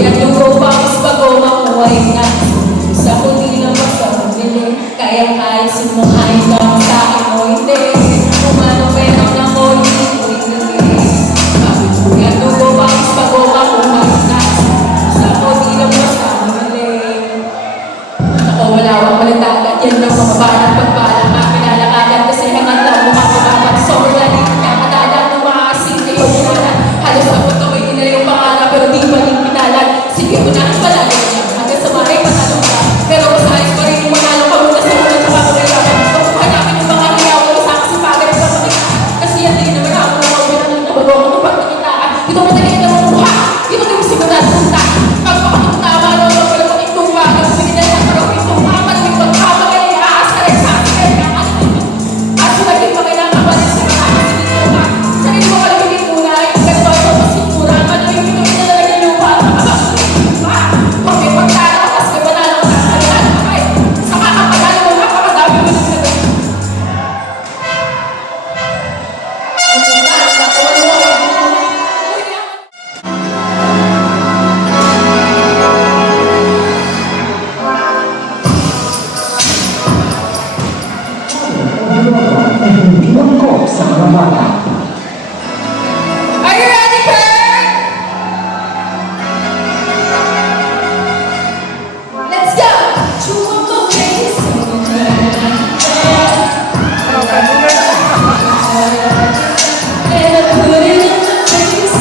Yan yung go-box bago makuhay na. Sa kundi na masabili, kaya kahit sumakay lang sa akin o hindi. Umano meron ako, hindi ko inili. Yan yung go-box bago makuhay na. Sa kundi na masabili. Ako wala akong malitagat, yan lang mga balang pagbalang. Pinalakagan kasi hangat lang mukha sobrang lalit, kakadalag ng mga asin kayo pinalag. Halos ako ito may yung pangalan pero di pa rin pinalag. Sige ko na ang palagi niya hanggang sa maray patalong ka. Pero masayos pa rin yung manalo ka muna sa muna nakakulayakan. Pagkuhan namin yung mga hiyaw ko sa kasipagan ng pagkakita. Kasi yan din naman ako na ako ng nabago ko ng pagkakitaan. Ito madali na mga mukha, ito din sigurado punta. Pagpakatutawa na ako pero pakitungpa. Sige na lang pero itungpa malamig pagkakagaling aasaray sa akin. Aso naging pangailangan pa rin sa mga sarili mo malamigin muna ay ganito ito pasikura. Malamig ito inalalagay ng lupa. Kung may pagtalakas, may panalo ka sa kalihan. Okay, sa kakapagalo mo nakakadami mo ng sabi. Bangkok sa mga bata. Are you ready, Kurt? Let's go! And I put it in the face.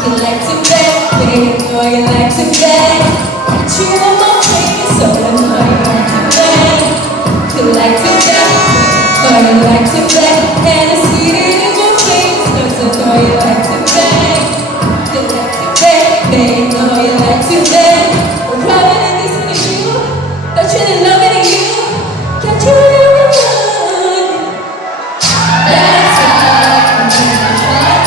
You like to bet, baby, oh, you like to bet. You on my face, so I know you like to bet. You like to bet, oh, you like to bet. And I see it in your face, cause I know you like to bet. You like to bet, baby, oh, you like to bet. We're driving in this issue, touching and loving you. Can't you really run? That's right, I'm gonna try.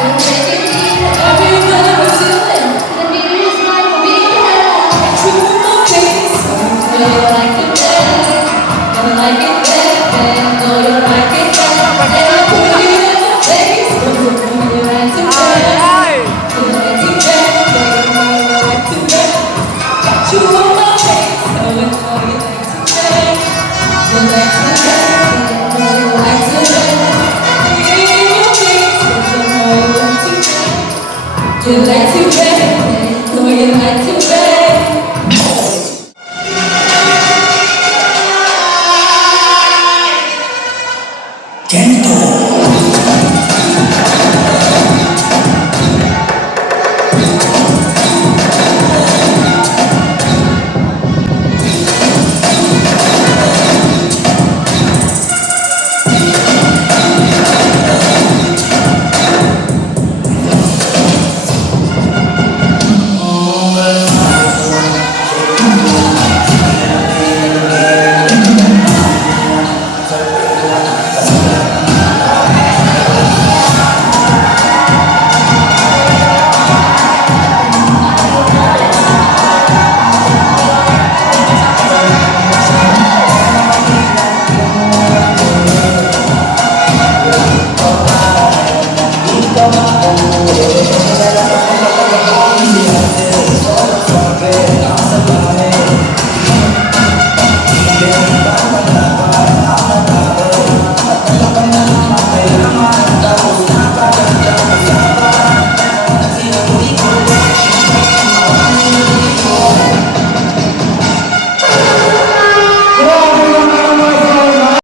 Don't take it easy, everybody was feeling. The beat is like a beat. You on my face, so I know you like to bet. You like it bad, know you like it bad. And I put it in your face, so you know you like to bet. You like to bet, know you like to bet. Got you on my face, so I know you like to bet. You like to bet, know you like to bet. In your face, so you know you like to bet. You like to bet, know you like to bet.